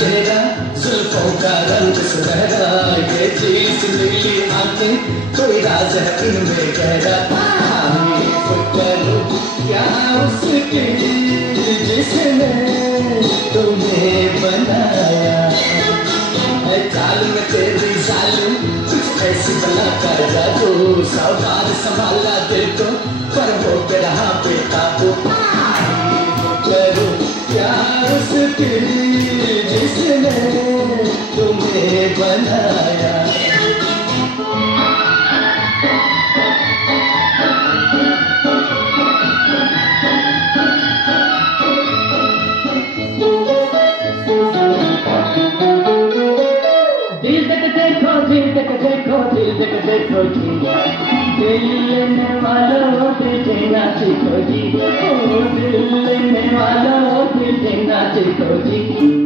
चेहरा, जुल्फों का रंग सुनहरा, ये चीज नीली आंखें, कोई राज है इनमें गहरा। तारीफ करूं क्या उसकी जिसने तुम्हें बनाया, है चाल में तेरी जालिम, कुछ ऐसी बला का जादू, सावधान संभाला दिल को, पर हो के रहा बेकाबू। तारीफ करूं क्या उसकी जिसने तुम्हें बनाया। दिल तक देखो, दिल तक देखो, दिल तक देखो जी, दिल लेने वालों दिल देना सीखो जी, ओ दिल लेने वालों दिल देना सीखो जी।